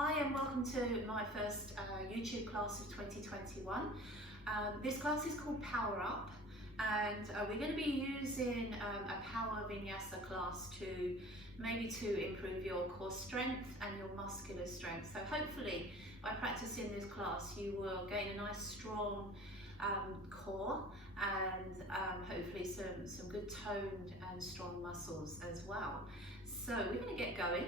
Hi and welcome to my first YouTube class of 2021. This class is called Power Up, and we're going to be using a power vinyasa class to improve your core strength and your muscular strength. So hopefully by practicing this class you will gain a nice strong core and hopefully some good toned and strong muscles as well. So we're going to get going.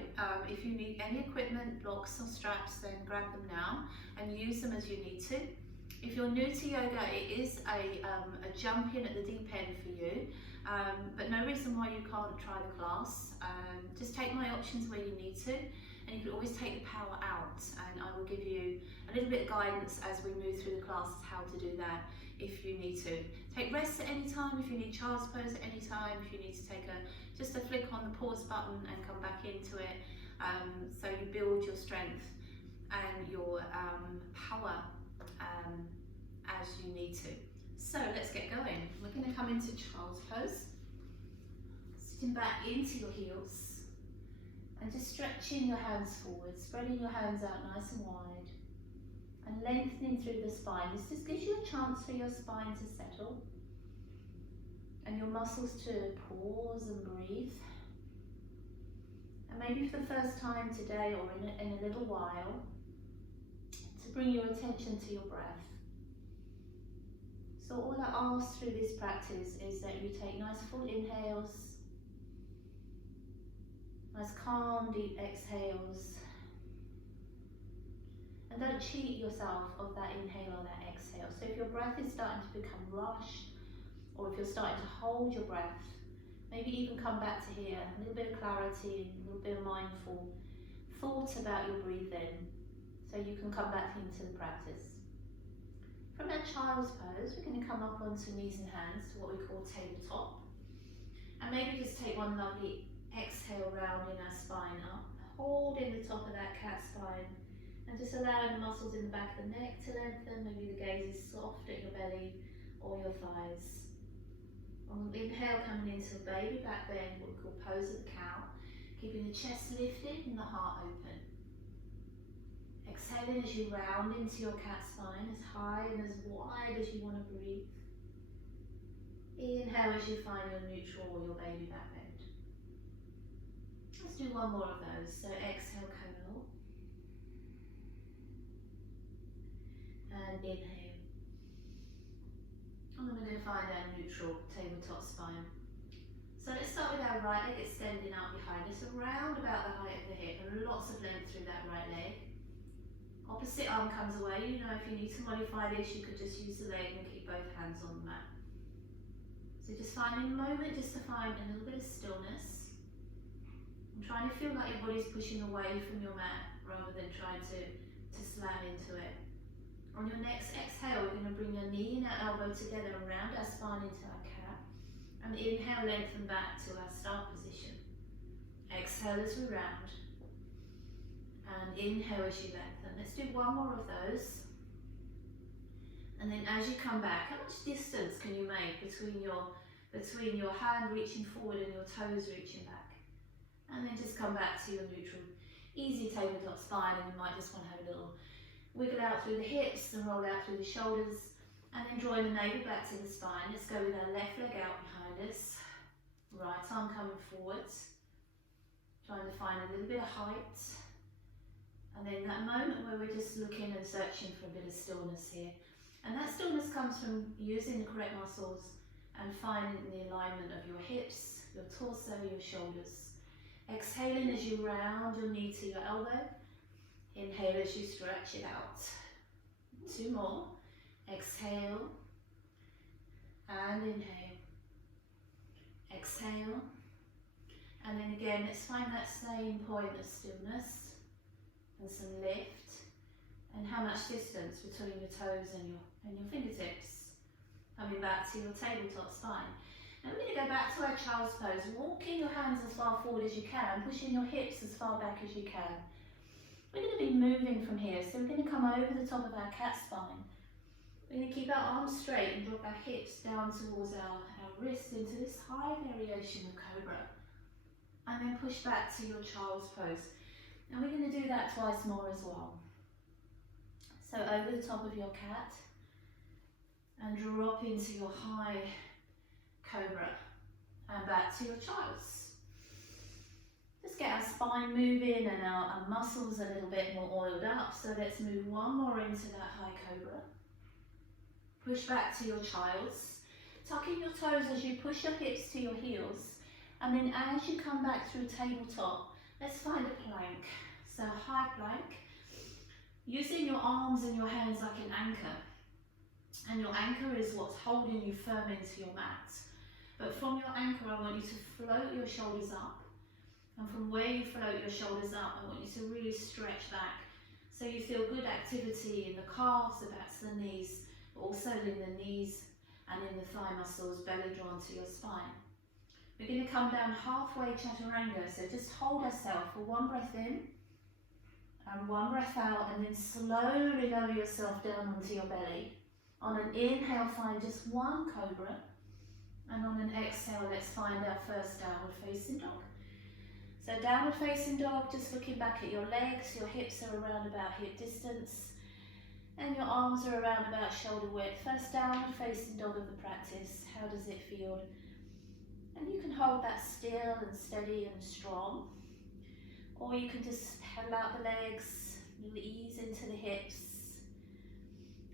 If you need any equipment, blocks or straps, then grab them now and use them as you need to. If you're new to yoga, it is a jump in at the deep end for you, but no reason why you can't try the class. Just take my options where you need to, and you can always take the power out, and I will give you a little bit of guidance as we move through the class how to do that if you need to. Take rest at any time, if you need child's pose at any time, if you need to take just a flick on the pause button and come back into it, so you build your strength and your power as you need to. So let's get going. We're going to come into child's pose, sitting back into your heels and just stretching your hands forward, spreading your hands out nice and wide and lengthening through the spine. This just gives you a chance for your spine to settle and your muscles to pause and breathe. And maybe for the first time today or in a little while, to bring your attention to your breath. So all I ask through this practice is that you take nice full inhales, nice calm deep exhales, and don't cheat yourself of that inhale or that exhale. So if your breath is starting to become rushed, or if you're starting to hold your breath, maybe even come back to here, a little bit of clarity, a little bit of mindful thought about your breathing, so you can come back into the practice. From that child's pose, we're going to come up onto knees and hands to what we call tabletop. And maybe just take one lovely exhale, rounding our spine up, holding the top of that cat spine, and just allowing the muscles in the back of the neck to lengthen. Maybe the gaze is soft at your belly or your thighs. On the inhale, coming into a baby back bend, what we call pose of the cow, keeping the chest lifted and the heart open. Exhaling as you round into your cat spine, as high and as wide as you want to breathe. Inhale as you find your neutral or your baby back bend. Let's do one more of those. So exhale, curl. And inhale. And then we're going to find our neutral tabletop spine. So let's start with our right leg extending out behind us, around about the height of the hip, and lots of length through that right leg. Opposite arm comes away. You know, if you need to modify this, you could just use the leg and keep both hands on the mat. So just finding a moment just to find a little bit of stillness. And trying to feel like your body's pushing away from your mat rather than trying to slam into it. On your next exhale, we're going to bring your knee and our elbow together around our spine into our cat. And inhale, lengthen back to our start position. Exhale as we round. And inhale as you lengthen. Let's do one more of those. And then as you come back, how much distance can you make between your hand reaching forward and your toes reaching back? And then just come back to your neutral, easy tabletop spine, and you might just want to have a little wiggle out through the hips and roll out through the shoulders, and then drawing the navel back to the spine. Let's go with our left leg out behind us, right arm coming forwards, trying to find a little bit of height. And then that moment where we're just looking and searching for a bit of stillness here. And that stillness comes from using the correct muscles and finding the alignment of your hips, your torso, your shoulders. Exhaling as you round your knee to your elbow. Inhale as you stretch it out. Two more. Exhale and inhale. Exhale. And then again, let's find that same point of stillness and some lift, and how much distance between your toes and your fingertips. Coming back to your tabletop spine. Now we're going to go back to our child's pose, walking your hands as far forward as you can, pushing your hips as far back as you can. We're going to be moving from here, so we're going to come over the top of our cat spine. We're going to keep our arms straight and drop our hips down towards our wrists into this high variation of cobra. And then push back to your child's pose. And we're going to do that twice more as well. So over the top of your cat and drop into your high cobra and back to your child's. Just get our spine moving and our muscles a little bit more oiled up. So let's move one more into that high cobra. Push back to your child's. Tuck in your toes as you push your hips to your heels. And then as you come back through tabletop, let's find a plank. So high plank. Using your arms and your hands like an anchor. And your anchor is what's holding you firm into your mat. But from your anchor, I want you to float your shoulders up. And from where you float your shoulders up, I want you to really stretch back. So you feel good activity in the calves, the backs of the knees, but also in the knees and in the thigh muscles, belly drawn to your spine. We're going to come down halfway chaturanga. So just hold ourselves for one breath in. And one breath out, and then slowly lower yourself down onto your belly. On an inhale, find just one cobra. And on an exhale, let's find our first downward facing dog. So downward facing dog, just looking back at your legs, your hips are around about hip distance. And your arms are around about shoulder width. First downward facing dog of the practice. How does it feel? And you can hold that still and steady and strong. Or you can just pedal out the legs, ease into the hips.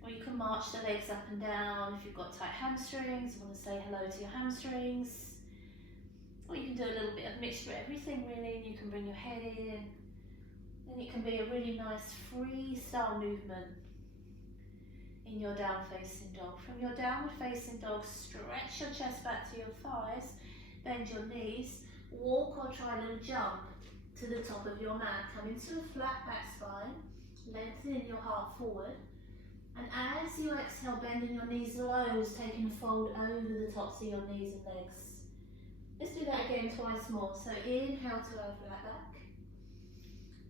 Or you can march the legs up and down. If you've got tight hamstrings, you want to say hello to your hamstrings. Or you can do a little bit of mixture of everything really, and you can bring your head in. And it can be a really nice freestyle movement in your down facing dog. From your downward facing dog, stretch your chest back to your thighs, bend your knees, walk or try a little jump to the top of your mat. Come into a flat back spine, lengthening your heart forward. And as you exhale, bending your knees low, taking a fold over the tops of your knees and legs. Let's do that again twice more. So inhale to our flat back.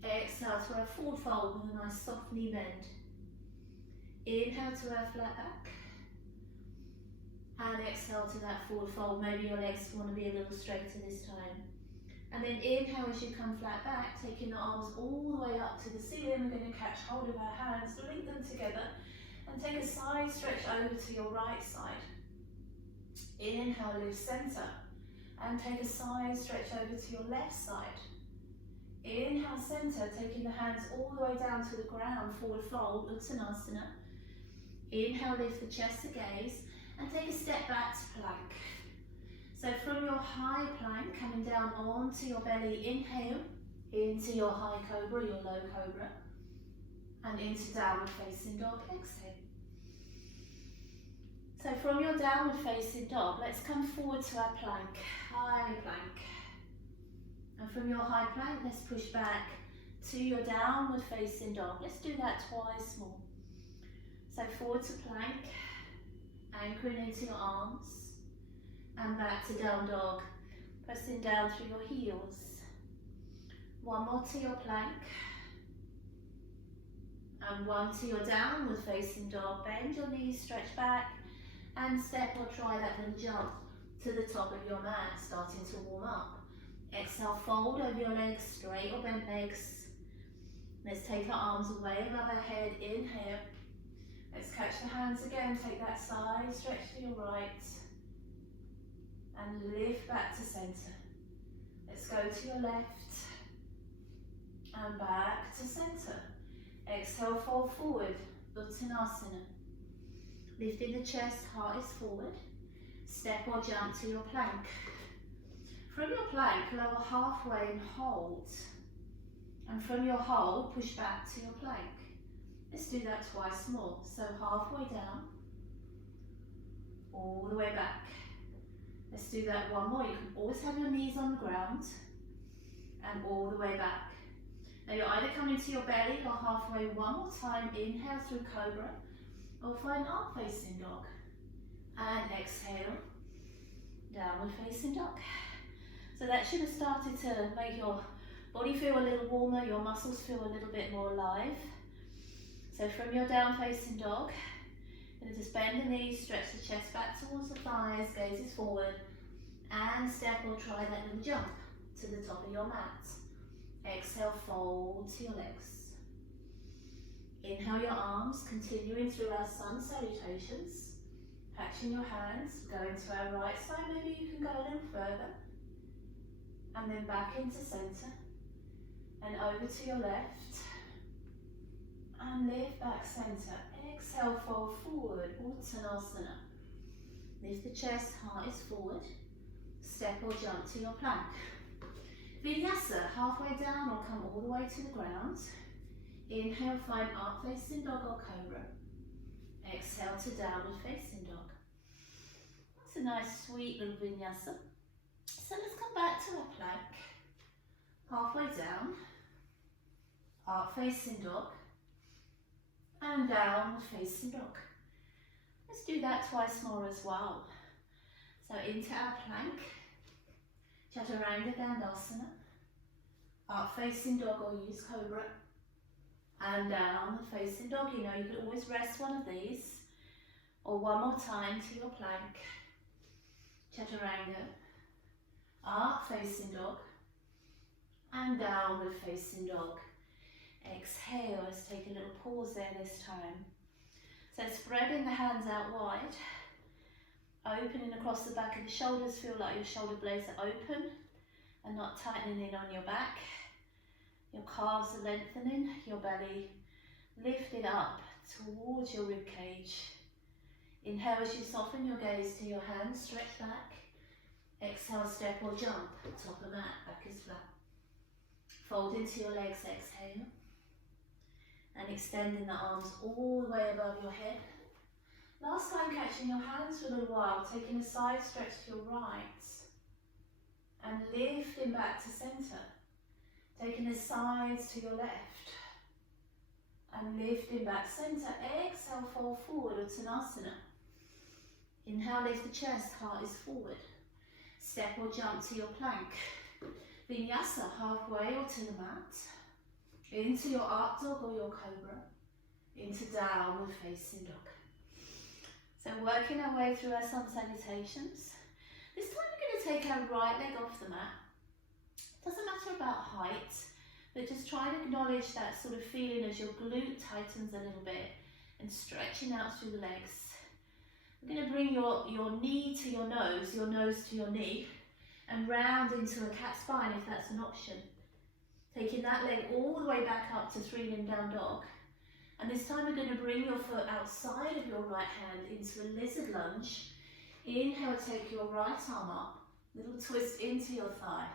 Exhale to our forward fold with a nice soft knee bend. Inhale to our flat back. And exhale to that forward fold. Maybe your legs want to be a little straighter this time. And then inhale as you come flat back, taking the arms all the way up to the ceiling. We're going to catch hold of our hands, link them together, and take a side stretch over to your right side. Inhale, lift center, and take a side stretch over to your left side. Inhale, center, taking the hands all the way down to the ground, forward fold, Uttanasana. Inhale, lift the chest to gaze, and take a step back to plank. So from your high plank, coming down onto your belly, inhale, into your high cobra, your low cobra, and into downward facing dog, exhale. So from your downward facing dog, let's come forward to our plank, high plank. And from your high plank, let's push back to your downward facing dog. Let's do that twice more. So forward to plank, anchoring into your arms. And back to down dog, pressing down through your heels. One more to your plank. And one to your downward facing dog. Bend your knees, stretch back, and step or try that little jump to the top of your mat, starting to warm up. Exhale, fold over your legs, straight or bent legs. Let's take our arms way above our head, inhale. Let's catch the hands again, take that side stretch to your right. And lift back to center. Let's go to your left and back to center. Exhale, fold forward, Uttanasana. Lifting the chest, heart is forward. Step or jump to your plank. From your plank, lower halfway and hold. And from your hold, push back to your plank. Let's do that twice more. So halfway down, all the way back. Let's do that one more. You can always have your knees on the ground and all the way back. Now you're either coming to your belly or halfway. One more time, inhale through cobra or find arm facing dog. And exhale, downward facing dog. So that should have started to make your body feel a little warmer, your muscles feel a little bit more alive. So from your down facing dog, you're going to just bend the knees, stretch the chest back towards the thighs, gazes forward, and step or try that little jump to the top of your mat. Exhale, fold to your legs. Inhale your arms, continuing through our sun salutations. Catching your hands, going to our right side, maybe you can go a little further. And then back into centre. And over to your left. And lift back centre. Exhale, fold forward, Uttanasana. Lift the chest, heart is forward. Step or jump to your plank. Vinyasa, halfway down or come all the way to the ground. Inhale, find up facing dog or cobra. Exhale to downward facing dog. It's a nice sweet little vinyasa. So let's come back to our plank. Halfway down, up facing dog, and downward facing dog. Let's do that twice more as well. So into our plank, Chaturanga Dandasana, up facing dog or use cobra, and down facing dog. You know, you can always rest one of these, or one more time to your plank. Chaturanga, up facing dog, and downward facing dog. Exhale, let's take a little pause there this time. So spreading the hands out wide, opening across the back of the shoulders, feel like your shoulder blades are open and not tightening in on your back. Your calves are lengthening, your belly lifted up towards your rib cage. Inhale as you soften your gaze to your hands, stretch back. Exhale, step or jump, top of mat, back is flat. Fold into your legs, exhale. And extending the arms all the way above your head. Last time, catching your hands for a little while, taking a side stretch to your right. And lifting back to centre. Taking the sides to your left. And lifting back centre. Exhale, fold forward, Uttanasana. Inhale, lift the chest, heart is forward. Step or jump to your plank. Vinyasa, halfway or to the mat. Into your up dog or your cobra. Into downward facing dog. So working our way through our sun salutations. This time we're going to take our right leg off the mat. Doesn't matter about height, but just try to acknowledge that sort of feeling as your glute tightens a little bit and stretching out through the legs. We're going to bring your knee to your nose to your knee, and round into a cat spine if that's an option. Taking that leg all the way back up to three-limb down dog. And this time we're going to bring your foot outside of your right hand into a lizard lunge. Inhale, take your right arm up, little twist into your thigh.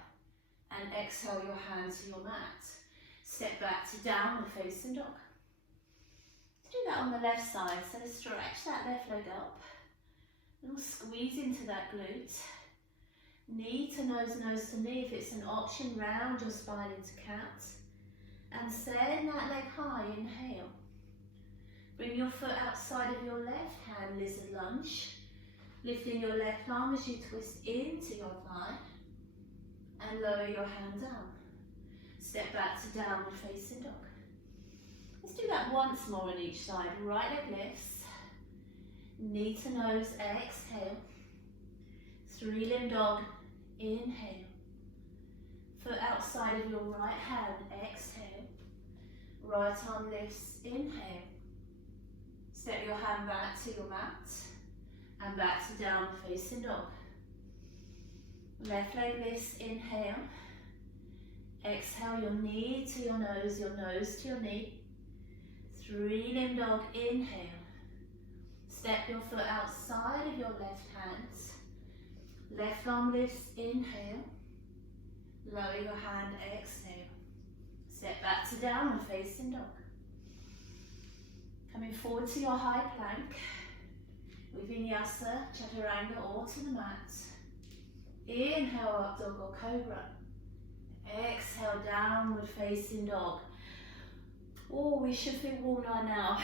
And exhale, your hand to your mat. Step back to downward facing dog. Do that on the left side, so stretch that left leg up. Little squeeze into that glute. Knee to nose to knee if it's an option, round your spine into cat. And send that leg high, inhale. Bring your foot outside of your left hand, lizard lunge. Lifting your left arm as you twist into your thigh. And lower your hand down. Step back to downward facing dog. Let's do that once more on each side. Right leg lifts. Knee to nose, exhale. Three-limb dog, inhale. Foot outside of your right hand, exhale. Right arm lifts, inhale. Step your hand back to your mat. And back to downward facing dog. Left leg lifts, inhale. Exhale, your knee to your nose to your knee. Three-limb dog, inhale. Step your foot outside of your left hand. Left arm lifts, inhale. Lower your hand, exhale. Step back to downward facing dog. Coming forward to your high plank. With Vinyasa, Chaturanga or to the mat. Inhale, up dog or cobra. Exhale, downward facing dog. Oh, we should feel warm right now.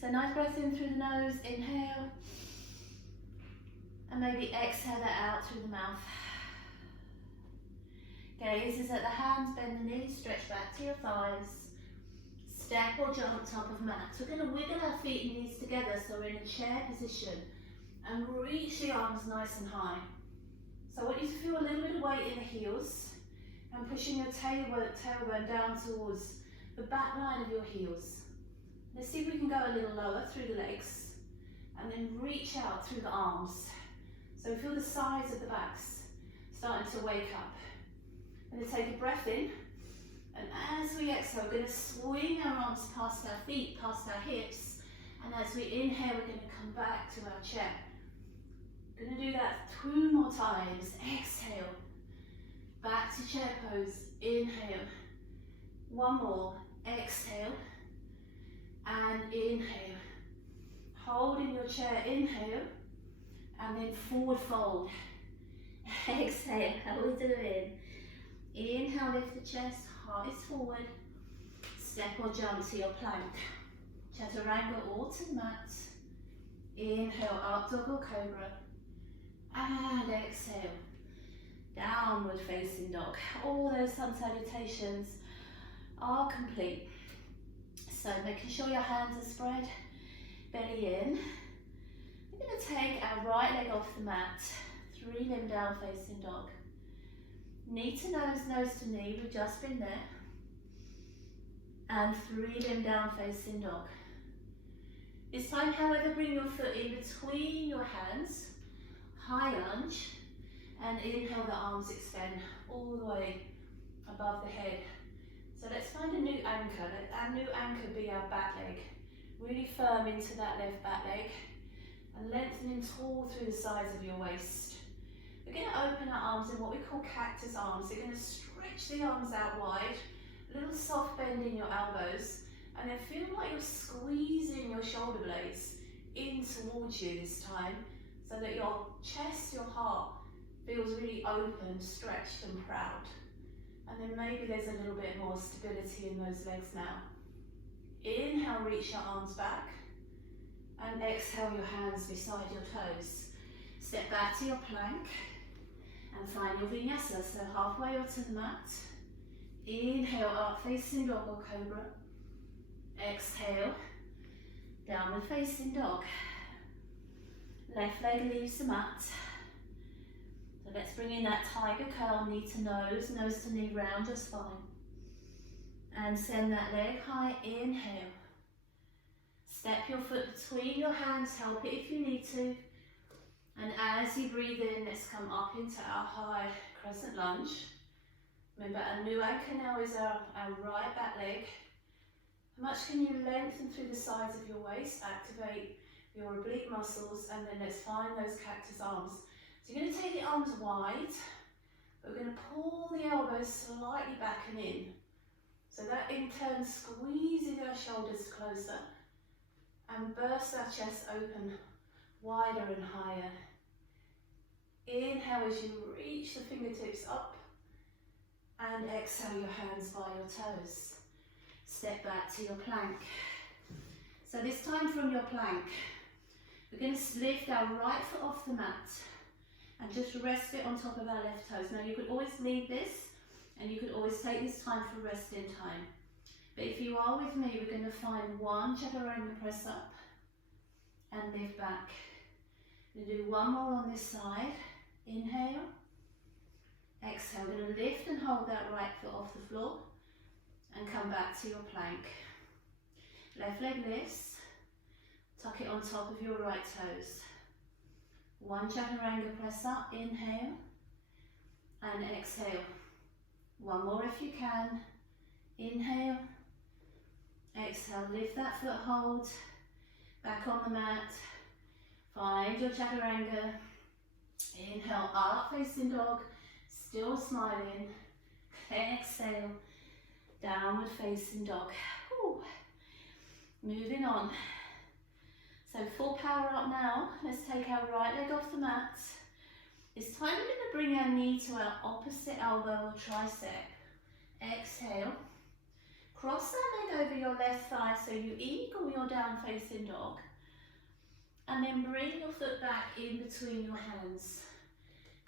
So nice breath in through the nose, inhale. And maybe exhale that out through the mouth. Gaze is at the hands, bend the knees, stretch back to your thighs. Step or jump top of mat. So we're going to wiggle our feet and knees together so we're in a chair position. And reach the arms nice and high. So I want you to feel a little bit of weight in the heels. And pushing your tailbone down towards the back line of your heels. Let's see if we can go a little lower through the legs and then reach out through the arms. So feel the sides of the backs starting to wake up. I'm going to take a breath in, and as we exhale, we're going to swing our arms past our feet, past our hips, and as we inhale, we're going to come back to our chair. We're going to do that 2 more times. Exhale, back to chair pose, inhale. 1 more, exhale, and inhale. Hold in your chair, inhale, and then forward fold. Exhale, how are we doing? Inhale, lift the chest, heart is forward. Step or jump to your plank. Chaturanga or to the mat. Inhale, up dog or cobra. And exhale, downward facing dog. All those sun salutations are complete. So making sure your hands are spread, belly in. We're going to take our right leg off the mat, 3 limb down facing dog. Knee to nose, nose to knee, we've just been there. And 3 limb down facing dog. This time, however, bring your foot in between your hands, high lunge, and inhale, the arms extend all the way above the head. So let's find a new anchor. Let our new anchor be our back leg. Really firm into that left back leg and lengthening tall through the sides of your waist. We're going to open our arms in what we call cactus arms. You're going to stretch the arms out wide, a little soft bend in your elbows, and then feel like you're squeezing your shoulder blades in towards you this time, so that your chest, your heart, feels really open, stretched and proud. And then maybe there's a little bit more stability in those legs now. Inhale, reach your arms back, and exhale, your hands beside your toes. Step back to your plank and find your vinyasa, so halfway or to the mat. Inhale, up facing dog or cobra. Exhale, downward facing dog. Left leg leaves the mat. So let's bring in that tiger curl, knee to nose, nose to knee round your spine. And send that leg high, inhale. Step your foot between your hands, help it if you need to. And as you breathe in, let's come up into our high crescent lunge. Remember, our new anchor now is our right back leg. How much can you lengthen through the sides of your waist, activate your oblique muscles, and then let's find those cactus arms. So you're going to take the arms wide, but we're going to pull the elbows slightly back and in. So that in turn squeezes our shoulders closer and bursts our chest open wider and higher. Inhale as you reach the fingertips up, and exhale, your hands by your toes. Step back to your plank. So this time from your plank, we're going to lift our right foot off the mat and just rest it on top of our left toes. Now you could always leave this, and you could always take this time for resting time. But if you are with me, we're going to find 1 chaturanga press up and lift back. We're going to do 1 more on this side. Inhale. Exhale. We're going to lift and hold that right foot off the floor and come back to your plank. Left leg lifts. Tuck it on top of your right toes. 1 chaturanga press up. Inhale. And exhale. 1 more if you can. Inhale. Exhale, lift that foot, hold. Back on the mat. Find your chaturanga. Inhale, up facing dog. Still smiling. Exhale, downward facing dog. Whew. Moving on. So full power up now. Let's take our right leg off the mat. This time we're going to bring our knee to our opposite elbow or tricep. Exhale. Cross that leg over your left thigh so you eagle your down facing dog. And then bring your foot back in between your hands.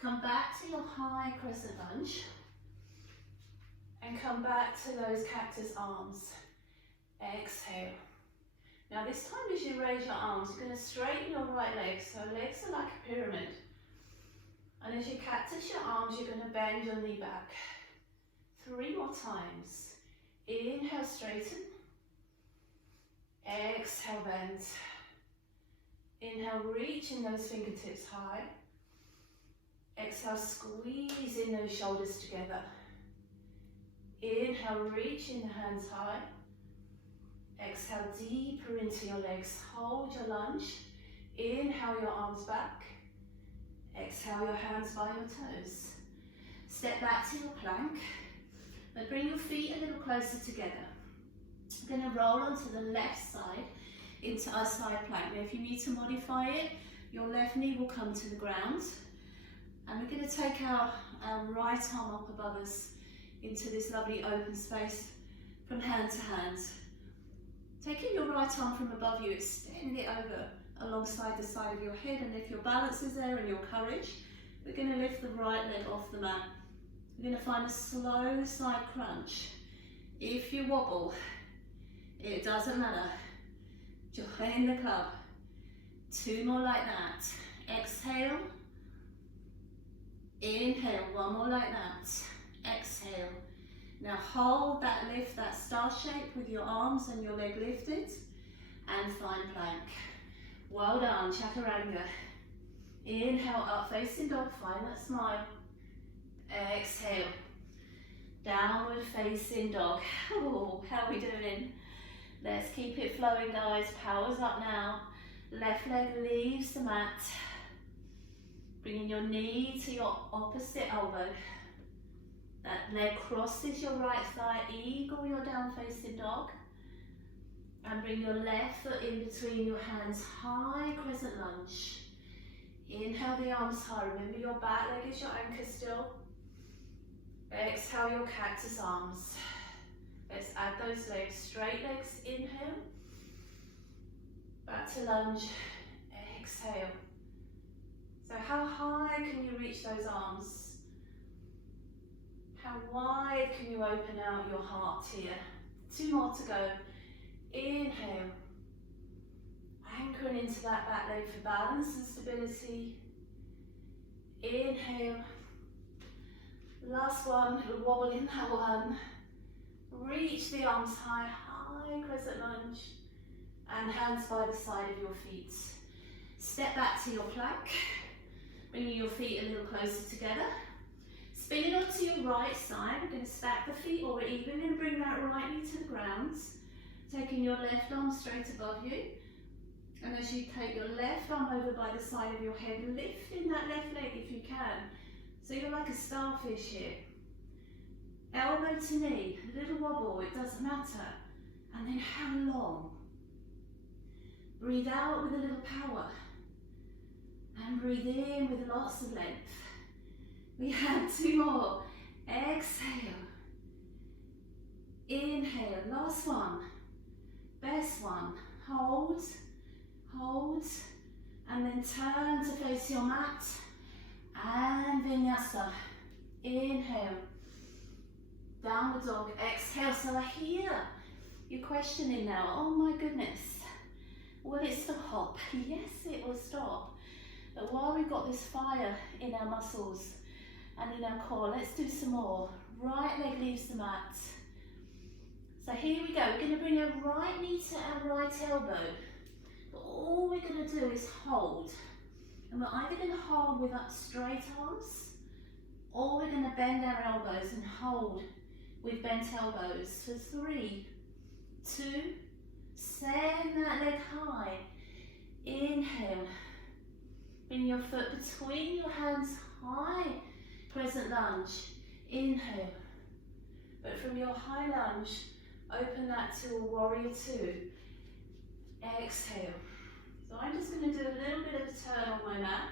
Come back to your high crescent lunge. And come back to those cactus arms. Exhale. Now this time as you raise your arms, you're going to straighten your right leg, so legs are like a pyramid. And as you cactus your arms, you're going to bend your knee back. times. Inhale, straighten. Exhale, bend. Inhale, reaching those fingertips high. Exhale, squeeze in those shoulders together. Inhale, reaching the hands high. Exhale, deeper into your legs. Hold your lunge. Inhale, your arms back. Exhale, your hands by your toes. Step back to your plank. But bring your feet a little closer together. We're going to roll onto the left side into our side plank. Now, if you need to modify it, your left knee will come to the ground. And we're going to take our right arm up above us into this lovely open space from hand to hand. Taking your right arm from above you, extend it over alongside the side of your head, and if your balance is there and your courage, we're going to lift the right leg off the mat. We're going to find a slow side crunch. If you wobble, it doesn't matter. Join the club. 2 more like that. Exhale. Inhale, 1 more like that. Exhale. Now hold that lift, that star shape with your arms and your leg lifted, and find plank. Well done, chaturanga. Inhale, up facing dog, find that smile. Exhale, downward facing dog. Oh, how are we doing? Let's keep it flowing, guys. Power's up now. Left leg leaves the mat. Bringing your knee to your opposite elbow. That leg crosses your right thigh, eagle your down facing dog. And bring your left foot in between your hands, high crescent lunge. Inhale the arms high, remember your back leg is your anchor still. Exhale your cactus arms. Let's add those legs, straight legs, inhale. Back to lunge, exhale. So how high can you reach those arms? How wide can you open out your heart here? 2 more to go. Inhale. Anchoring into that back leg for balance and stability. Inhale. Last one, little wobble in that one. Reach the arms high, high crescent lunge. And hands by the side of your feet. Step back to your plank. Bringing your feet a little closer together. Spin it onto your right side. We're going to stack the feet, or we're even going to bring that right knee to the ground. Taking your left arm straight above you. And as you take your left arm over by the side of your head, lifting that left leg if you can. So you're like a starfish here. Elbow to knee, a little wobble, it doesn't matter. And then how long? Breathe out with a little power. And breathe in with lots of length. We have 2 more. Exhale. Inhale. Last one. Best one. Hold. Hold. And then turn to face your mat. And Vinyasa. Inhale. Downward dog. Exhale. So I hear you're questioning now. Oh my goodness. Will it stop? Yes, it will stop. But while we've got this fire in our muscles and in our core, let's do some more. Right leg leaves the mat. So here we go. We're going to bring our right knee to our right elbow. But all we're going to do is hold. And we're either going to hold with up straight arms, or we're going to bend our elbows and hold with bent elbows. For 3, 2, send that leg high. Inhale. Bring your foot between your hands, high crescent lunge. Inhale. But from your high lunge, open that to a warrior 2. Exhale. So I'm just going to do a little bit of a turn on my mat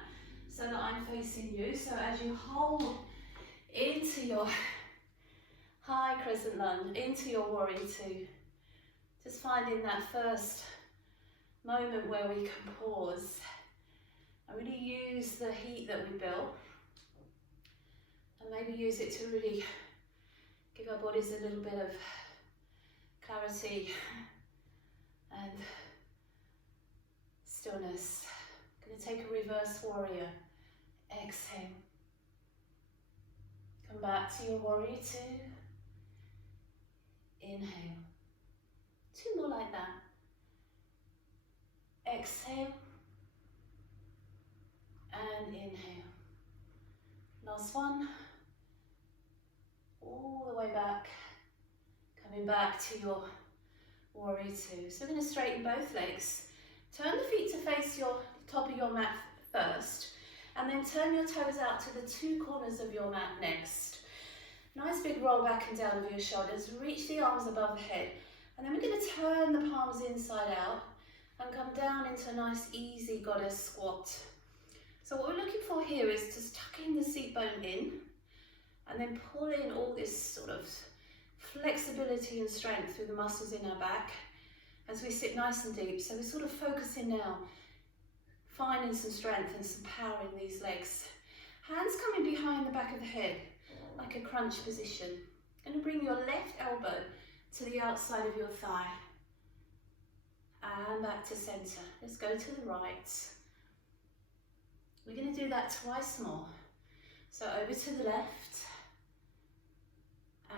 so that I'm facing you. So as you hold into your high crescent lunge, into your warrior 2, just finding that first moment where we can pause and really use the heat that we built, and maybe use it to really give our bodies a little bit of clarity and stillness. I'm going to take a reverse warrior. Exhale. Come back to your warrior 2. Inhale. 2 more like that. Exhale. And inhale. Last one. All the way back. Coming back to your warrior 2. So we're going to straighten both legs. Turn the feet to face your top of your mat first. And then turn your toes out to the 2 corners of your mat next. Nice big roll back and down of your shoulders. Reach the arms above the head. And then we're going to turn the palms inside out and come down into a nice easy goddess squat. So what we're looking for here is just tucking the seat bone in and then pull in all this sort of flexibility and strength through the muscles in our back as we sit nice and deep. So we're sort of focusing now, finding some strength and some power in these legs. Hands coming behind the back of the head, like a crunch position. Going to bring your left elbow to the outside of your thigh. And back to centre. Let's go to the right. We're going to do that twice more. So over to the left.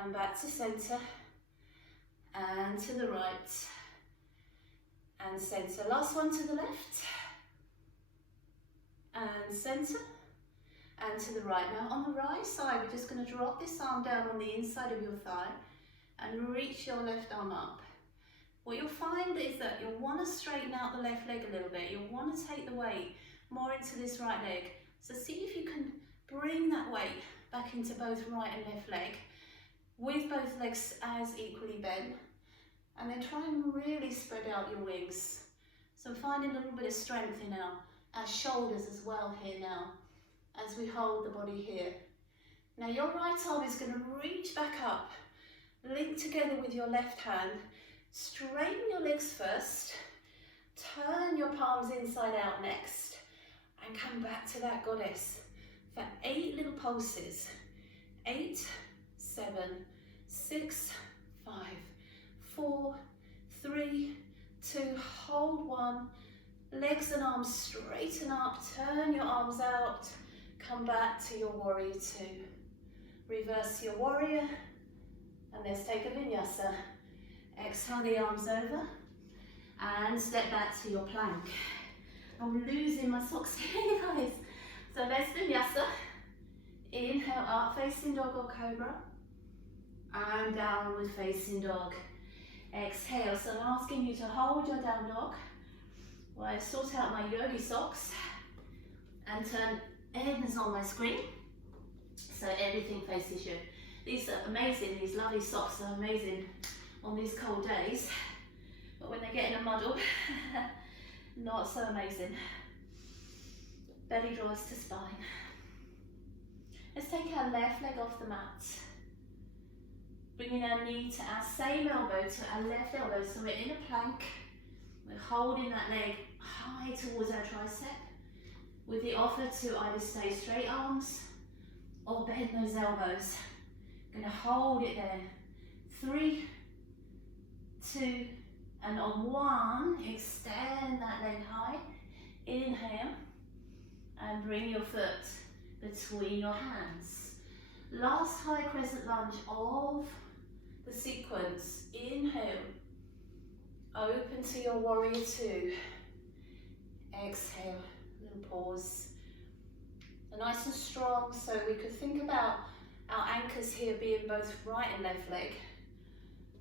And back to centre. And to the right. And centre. Last one to the left. And centre. And to the right. Now on the right side, we're just going to drop this arm down on the inside of your thigh and reach your left arm up. What you'll find is that you'll want to straighten out the left leg a little bit. You'll want to take the weight more into this right leg. So see if you can bring that weight back into both right and left leg with both legs as equally bent. And then try and really spread out your wings. So finding a little bit of strength in our shoulders as well here now, as we hold the body here. Now your right arm is going to reach back up, link together with your left hand, straighten your legs first, turn your palms inside out next, and come back to that goddess for 8 little pulses. 8, 7, 6, 5, 4, 3, 2, hold 1, legs and arms straighten up, turn your arms out, come back to your warrior 2. Reverse your warrior, and let's take a vinyasa. Exhale the arms over, and step back to your plank. I'm losing my socks here, guys. So let's vinyasa. Inhale up, facing dog or cobra, and downward facing dog. Exhale, so I'm asking you to hold your down dog while I sort out my yogi socks and turn ends on my screen so everything faces you. These are amazing, these lovely socks are amazing on these cold days, but when they get in a muddle, not so amazing. Belly draws to spine. Let's take our left leg off the mat, bringing our knee to our same elbow, to our left elbow, so we're in a plank. We're holding that leg high towards our tricep, with the offer to either stay straight arms or bend those elbows. Gonna hold it there. 3, 2, and on 1, extend that leg high. Inhale, and bring your foot between your hands. Last high crescent lunge of the sequence. Inhale, open to your warrior 2. Exhale, little pause. And nice and strong, so we could think about our anchors here being both right and left leg.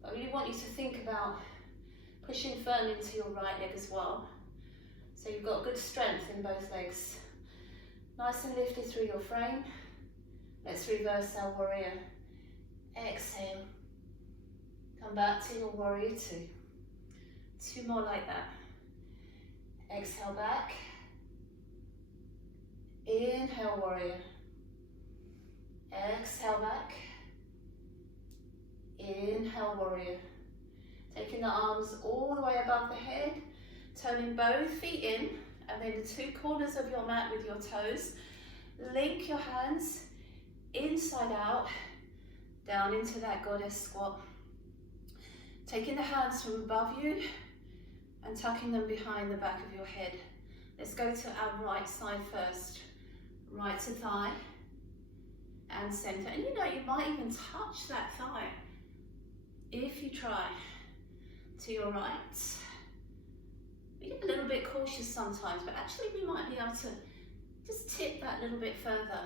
I really want you to think about pushing firm into your right leg as well. So you've got good strength in both legs. Nice and lifted through your frame. Let's reverse our warrior. Exhale. Come back to your warrior 2. 2 more like that. Exhale back. Inhale warrior. Exhale back. Inhale warrior. Taking the arms all the way above the head, turning both feet in, and then the 2 corners of your mat with your toes. Link your hands inside out, down into that goddess squat. Taking the hands from above you and tucking them behind the back of your head. Let's go to our right side first. Right to thigh and center. And you know, you might even touch that thigh if you try to your right, we get a little bit cautious sometimes, but actually we might be able to just tip that a little bit further.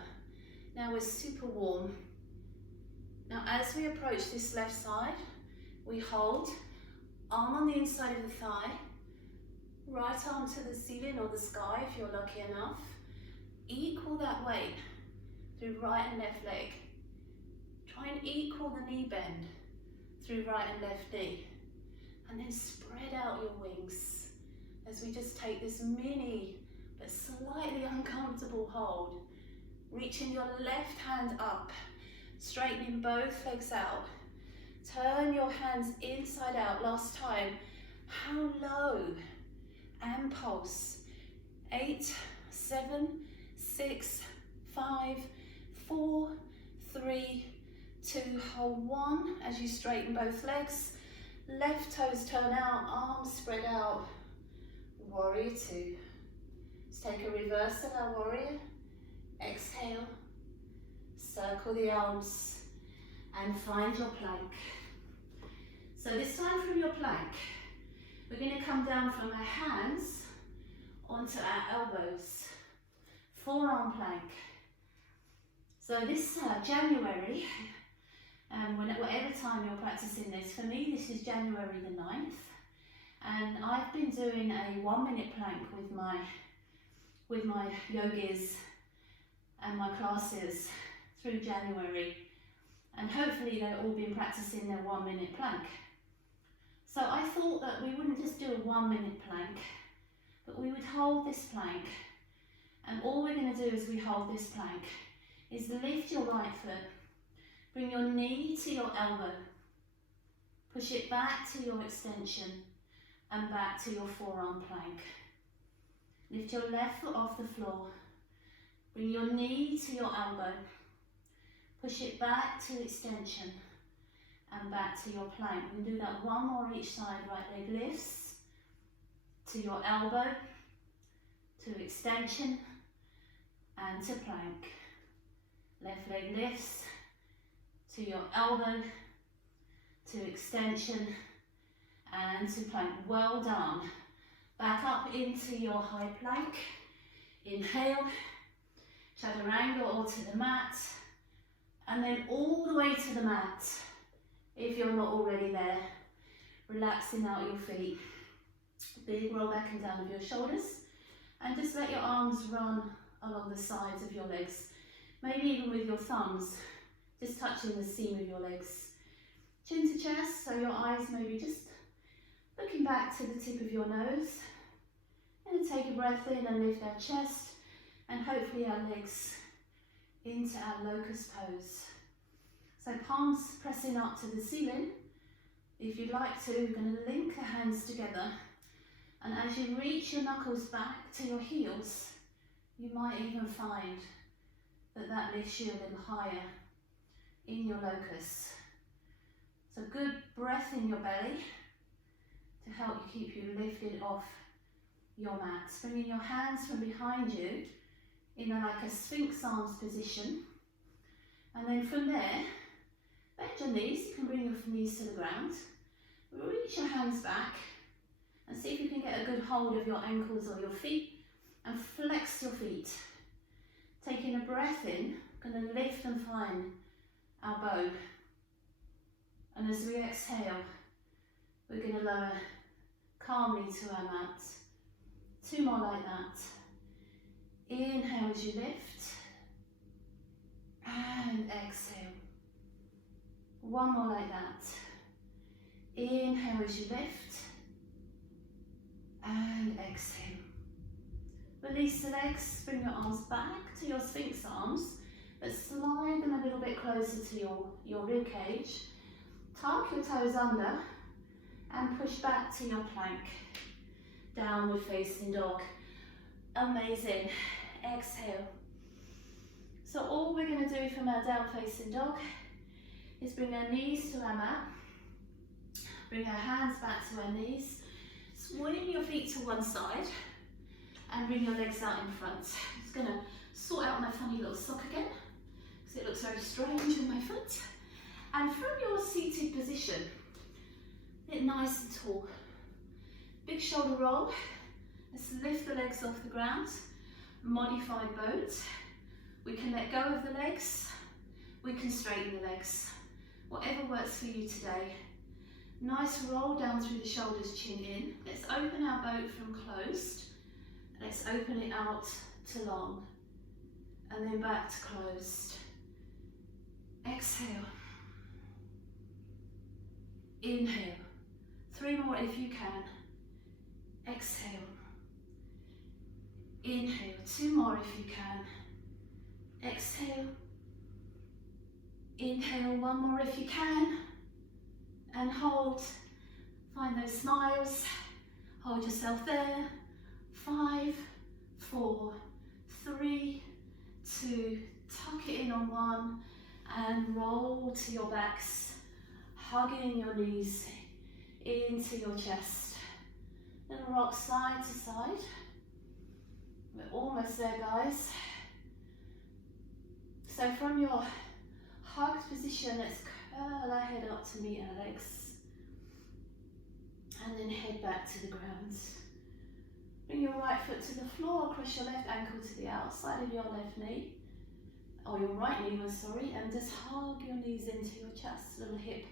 Now we're super warm. Now as we approach this left side, we hold, arm on the inside of the thigh, right arm to the ceiling or the sky if you're lucky enough. Equal that weight through right and left leg. Try and equal the knee bend through right and left knee. And then spread out your wings as we just take this mini but slightly uncomfortable hold. Reaching your left hand up, straightening both legs out. Turn your hands inside out. Last time. How low? And pulse. 8, 7, 6, 5, 4, 3, 2, hold 1 as you straighten both legs. Left toes turn out, arms spread out. Warrior 2. Let's take a reverse of our warrior. Exhale. Circle the arms and find your plank. So this time from your plank, we're going to come down from our hands onto our elbows. Forearm plank. So this January, whatever time you're practicing this, for me this is January the 9th, and I've been doing a 1-minute plank with my yogis and my classes through January, and hopefully they've all been practicing their 1-minute plank. So I thought that we wouldn't just do a 1-minute plank, but we would hold this plank, and all we're going to do as we hold this plank is lift your right foot, bring your knee to your elbow, push it back to your extension and back to your forearm plank. Lift your left foot off the floor, bring your knee to your elbow, push it back to extension and back to your plank. We can do that one more each side. Right leg lifts to your elbow, to extension and to plank. Left leg lifts to your elbow, to extension and to plank. Well done. Back up into your high plank. Inhale, chaturanga or to the mat, and then all the way to the mat. If you're not already there, relaxing out your feet. Big roll back and down of your shoulders, and just let your arms run along the sides of your legs. Maybe even with your thumbs, just touching the seam of your legs. Chin to chest, so your eyes maybe just looking back to the tip of your nose. And then take a breath in and lift our chest, and hopefully our legs into our locust pose. So palms pressing up to the ceiling. If you'd like to, we're going to link the hands together. And as you reach your knuckles back to your heels, you might even find that lifts you a little higher in your locus. So good breath in your belly to help you keep you lifted off your mat. Bringing your hands from behind you in like a Sphinx arms position. And then from there, bend your knees. You can bring your knees to the ground. Reach your hands back and see if you can get a good hold of your ankles or your feet and flex your feet. Taking a breath in, going to lift and find our bow. And as we exhale, we're going to lower calmly to our mat. 2 more like that. Inhale as you lift. And exhale. 1 more like that. Inhale as you lift. And exhale. Release the legs, bring your arms back to your Sphinx arms, but slide them a little bit closer to your rib cage. Tuck your toes under and push back to your plank. Downward facing dog. Amazing. Exhale. So all we're going to do from our down facing dog is bring our knees to our mat, bring our hands back to our knees, swing your feet to one side and bring your legs out in front. I'm just going to sort out my funny little sock again because it looks very strange with my foot. And from your seated position, it nice and tall. Big shoulder roll. Let's lift the legs off the ground. Modified boat. We can let go of the legs. We can straighten the legs. Whatever works for you today. Nice roll down through the shoulders, chin in. Let's open our boat from closed. Let's open it out to long. And then back to closed. Exhale. Inhale. 3 more if you can. Exhale. Inhale. 2 more if you can. Exhale. Inhale. 1 more if you can. And hold. Find those smiles. Hold yourself there. 5, 4, 3, 2. Tuck it in on 1 and roll to your backs. Hugging your knees into your chest. Little rock side to side. We're almost there, guys. So from your hugged position, let's curl our head up to meet our legs. And then head back to the ground. Bring your right foot to the floor, cross your left ankle to the outside of your left knee. Or your right knee, sorry, and just hug your knees into your chest. Little hip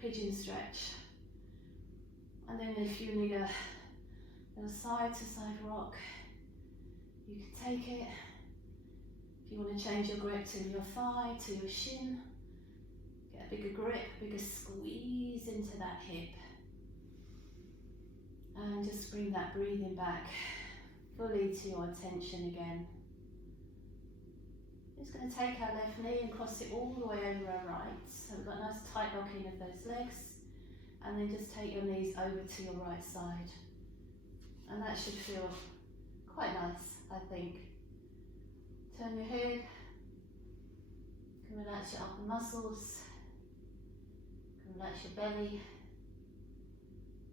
pigeon stretch. And then if you need a little side to side rock, you can take it. If you want to change your grip to your thigh, to your shin, get a bigger grip, bigger squeeze into that hip. And just bring that breathing back fully to your attention again. Just going to take our left knee and cross it all the way over our right. So we've got a nice tight locking of those legs. And then just take your knees over to your right side. And that should feel quite nice, I think. Turn your head. You can relax your upper muscles. You can relax your belly.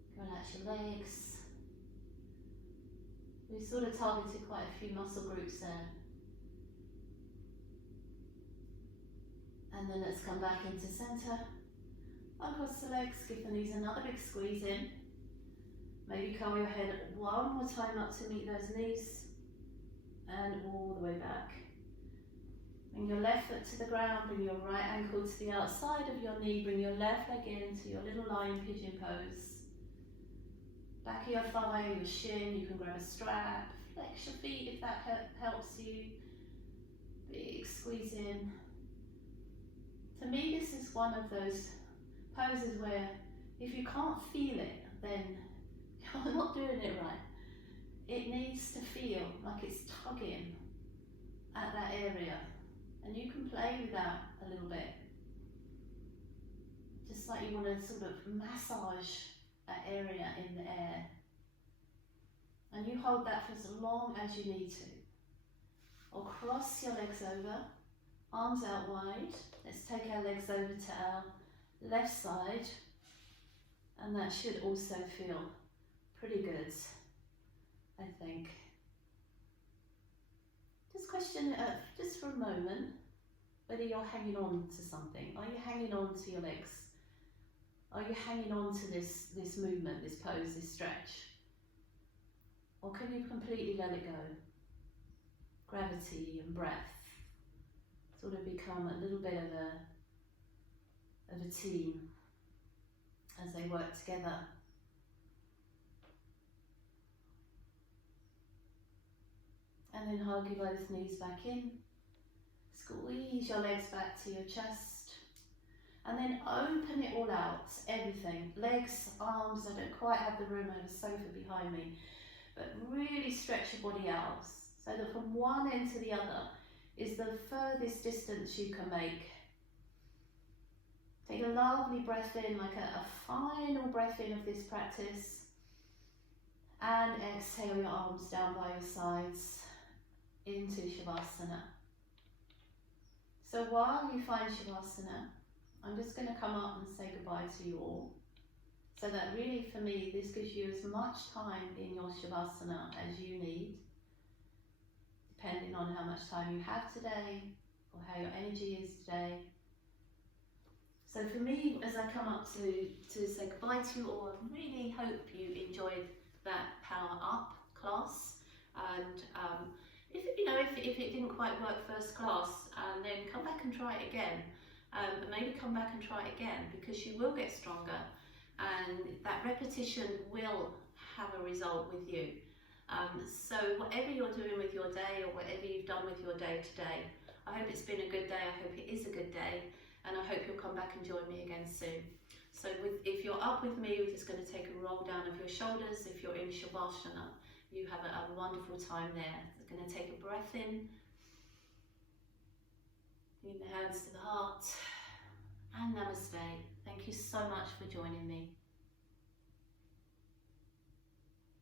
You can relax your legs. We've sort of targeted quite a few muscle groups there. And then let's come back into centre. Across the legs, give the knees another big squeeze in. Maybe curl your head 1 more time up to meet those knees. And all the way back. Bring your left foot to the ground, bring your right ankle to the outside of your knee, bring your left leg into your little lion pigeon pose. Back of your thigh, your shin, you can grab a strap, flex your feet if that helps you. Big squeeze in. To me, this is one of those poses where if you can't feel it, then you're not doing it right. It needs to feel like it's tugging at that area. And you can play with that a little bit. Just like you want to sort of massage that area in the air. And you hold that for as long as you need to. Or cross your legs over, arms out wide. Let's take our legs over to our left side. And that should also feel pretty good, I think. Just question it just for a moment, whether you're hanging on to something. Are you hanging on to your legs? Are you hanging on to this movement, this pose, this stretch? Or can you completely let it go? Gravity and breath sort of become a little bit of a team as they work together. And then hug your both knees back in. Squeeze your legs back to your chest. And then open it all out, everything. Legs, arms, I don't quite have the room, I have a sofa behind me. But really stretch your body out. So that from one end to the other is the furthest distance you can make. Take a lovely breath in, like a final breath in of this practice. And exhale your arms down by your sides into Shavasana. So while you find Shavasana, I'm just going to come up and say goodbye to you all. So that really for me, this gives you as much time in your Shavasana as you need, depending on how much time you have today or how your energy is today. So for me, as I come up to say goodbye to you all, I really hope you enjoyed that Power Up class. And if it didn't quite work first class, then come back and try it again. And maybe come back and try it again, because you will get stronger, and that repetition will have a result with you. So whatever you're doing with your day, or whatever you've done with your day today, I hope it's been a good day. I hope it is a good day, and I hope you'll come back and join me again soon. So if you're up with me, we're just going to take a roll down of your shoulders. If you're in Shavasana, you have a wonderful time there. We're going to take a breath in. Bring the hands to the heart, and namaste. Thank you so much for joining me.